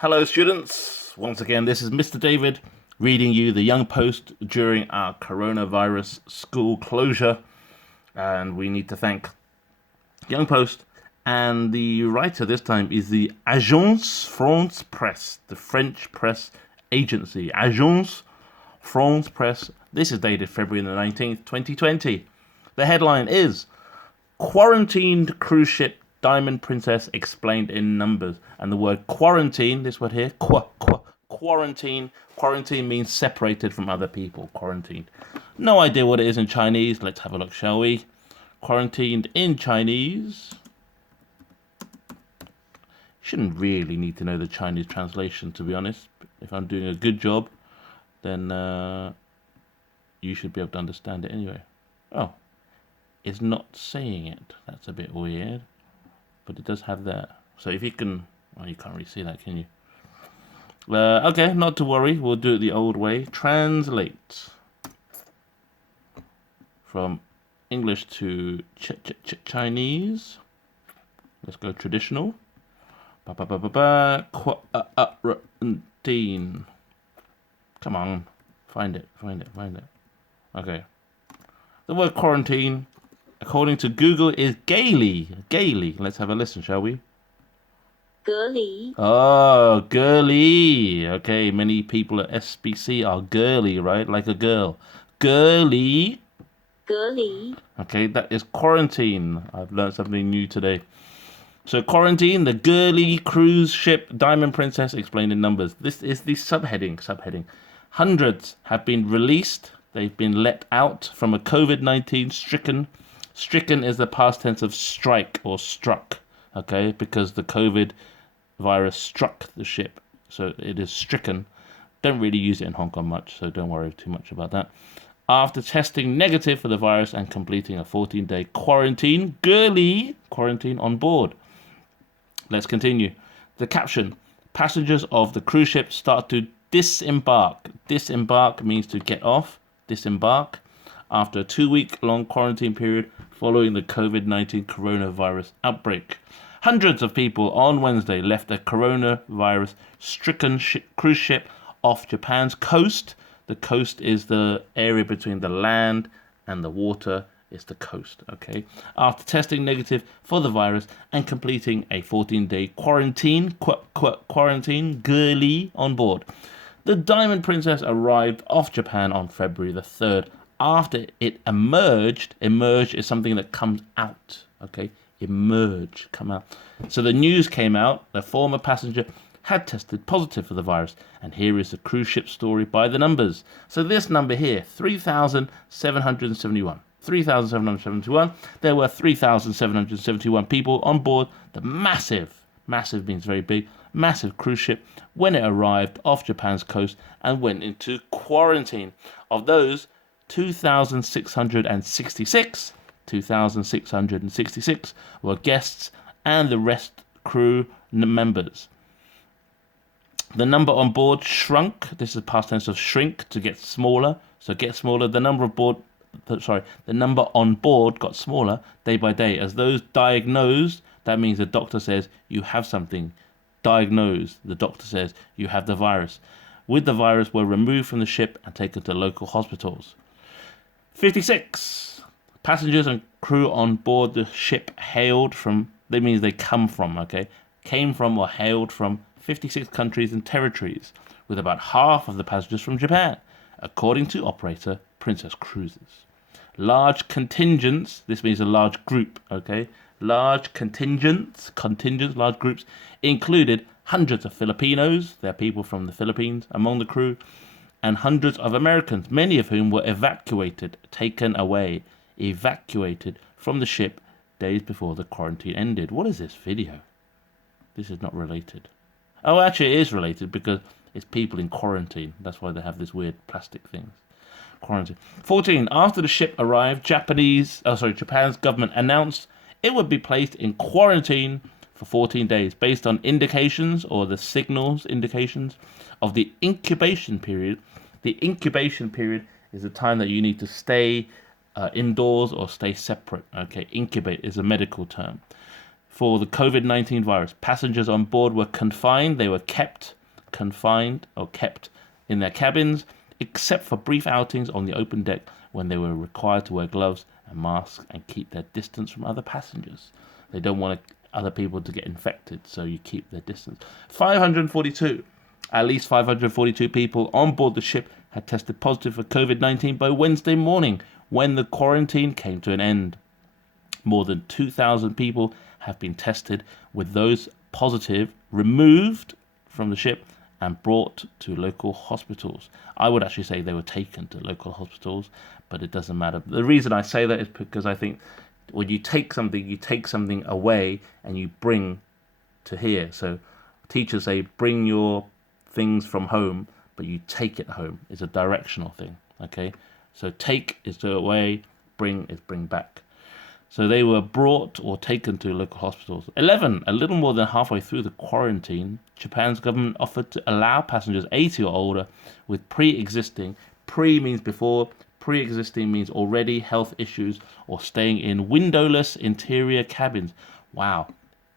Hello, students. Once again, this is Mr. David reading you the Young Post during our coronavirus school closure. And we need to thank Young Post. And the writer this time is the Agence France Presse, the French press agency. Agence France Presse. This is dated February the 19th, 2020. The headline is Quarantined Cruise Ship Diamond Princess explained in numbers. And the word quarantine, this word here, quarantine. Quarantine means separated from other people, quarantined. No idea what it is in Chinese. Let's have a look, shall we? Quarantined in Chinese. Shouldn't really need to know the Chinese translation, to be honest. If I'm doing a good job, then you should be able to understand it anyway. Oh, it's not saying it. That's a bit weird. But it does have that. So if you can... Oh, you can't really see that, can you? Okay, not to worry. We'll do it the old way. Translate from English to Chinese. Let's go traditional. Quarantine. Come on. Find it. Okay. The word quarantine, according to Google, is gaily. Let's have a listen, shall we? 隔离 Oh, girly. Okay, many people at SBC are girly, right? Like a girl. Girly. 隔离 Okay, that is quarantine. I've learned something new today. So quarantine, the girly cruise ship Diamond Princess explained in numbers. This is the subheading. Hundreds have been released. They've been let out from a COVID-19 stricken. Stricken is the past tense of strike or struck. Okay, because the COVID virus struck the ship. So it is stricken. Don't really use it in Hong Kong much, so don't worry too much about that. After testing negative for the virus and completing a 14-day quarantine, girly quarantine on board. Let's continue. The caption, passengers of the cruise ship start to disembark. Disembark means to get off, disembark, after a 2-week-long quarantine period following the COVID-19 coronavirus outbreak. Hundreds of people on Wednesday left a coronavirus-stricken cruise ship off Japan's coast. The coast is the area between the land and the water. It's the coast, okay? After testing negative for the virus and completing a 14-day quarantine, quarantine, girly on board. The Diamond Princess arrived off Japan on February the 3rd. After it emerged is something that comes out, okay? Emerge, come out. So the news came out, the former passenger had tested positive for the virus. And here is the cruise ship story by the numbers. So this number here, 3,771. 3,771. There were 3,771 people on board the massive means very big, massive cruise ship when it arrived off Japan's coast and went into quarantine. Of those, 2,666 were guests and the rest crew members. The number on board shrunk. This is past tense of shrink, to get smaller. So get smaller. The number on board got smaller day by day. As those diagnosed, that means the doctor says you have something. Diagnosed, the doctor says you have the virus. With the virus were removed from the ship and taken to local hospitals. 56 passengers and crew on board the ship hailed from, that means they come from, okay? Came from or hailed from 56 countries and territories, with about half of the passengers from Japan, according to operator Princess Cruises. Large contingents, this means a large group, okay? Large contingents, large groups, included hundreds of Filipinos, they're people from the Philippines, among the crew, and hundreds of Americans, many of whom were evacuated from the ship days before the quarantine ended. What is this video? This is not related. Oh, actually it is related because it's people in quarantine. That's why they have this weird plastic things. Quarantine. 14. After the ship arrived, Japan's government announced it would be placed in quarantine for 14 days based on indications of the incubation period. The incubation period is the time that you need to stay indoors or stay separate. Okay, incubate is a medical term. for the COVID-19 virus. Passengers on board were confined. They were kept in their cabins, except for brief outings on the open deck when they were required to wear gloves and masks and keep their distance from other passengers. They don't want other people to get infected, so you keep their distance. 542. At least 542 people on board the ship had tested positive for COVID-19 by Wednesday morning when the quarantine came to an end. More than 2,000 people have been tested, with those positive removed from the ship and brought to local hospitals. I would actually say they were taken to local hospitals, but it doesn't matter. The reason I say that is because I think when you take something away and you bring to here. So teachers say, bring your things from home, but you take it home. It's a directional thing, okay? So take is to away, bring is bring back. So they were brought or taken to local hospitals. 11, a little more than halfway through the quarantine, Japan's government offered to allow passengers 80 or older with pre-existing, pre means before, pre-existing means already health issues or staying in windowless interior cabins. Wow.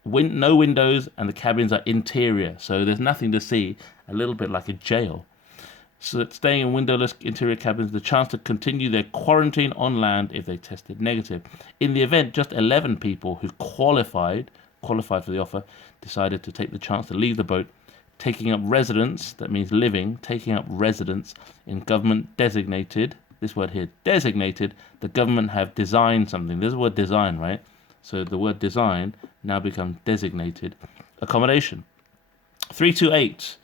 No windows and the cabins are interior, so there's nothing to see, a little bit like a jail. So staying in windowless interior cabins, the chance to continue their quarantine on land if they tested negative. In the event, just 11 people who qualified for the offer, decided to take the chance to leave the boat, taking up residence, that means living, taking up residence in government designated, this word here, designated, the government have designed something. There's the word design, right? So the word design now becomes designated accommodation. 328.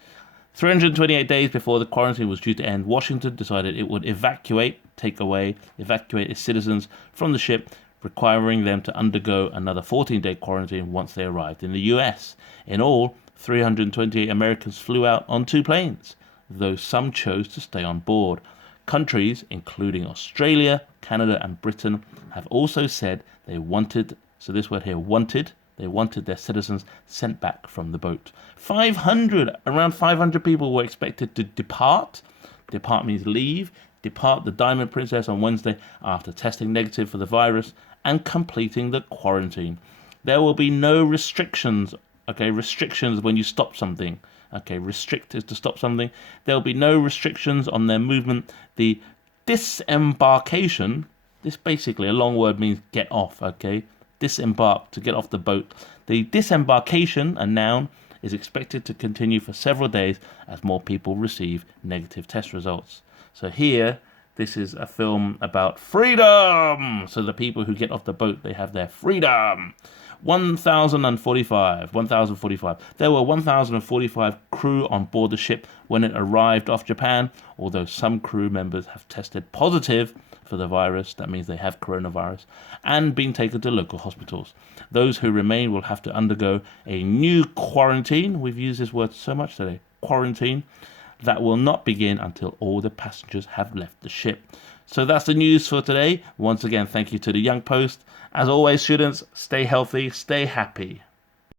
328 days before the quarantine was due to end, Washington decided it would evacuate its citizens from the ship, requiring them to undergo another 14-day quarantine once they arrived in the US. In all, 328 Americans flew out on 2 planes, though some chose to stay on board. Countries, including Australia, Canada, and Britain, have also said they wanted, so this word here, wanted, they wanted their citizens sent back from the boat. Around 500 people were expected to depart. Depart means leave. Depart the Diamond Princess on Wednesday after testing negative for the virus and completing the quarantine. There will be no restrictions. Okay, restrictions when you stop something. Okay, restrict is to stop something. There will be no restrictions on their movement. The disembarkation, this basically a long word means get off, okay? Disembark, to get off the boat. The disembarkation, a noun, is expected to continue for several days as more people receive negative test results. So here, this is a film about freedom. So the people who get off the boat, they have their freedom. 1,045. There were 1,045 crew on board the ship when it arrived off Japan, although some crew members have tested positive for the virus, that means they have coronavirus, and been taken to local hospitals. Those who remain will have to undergo a new quarantine. We've used this word so much today, quarantine, that will not begin until all the passengers have left the ship. So that's the news for today. Once again, thank you to the Young Post. As always, students, stay healthy, stay happy.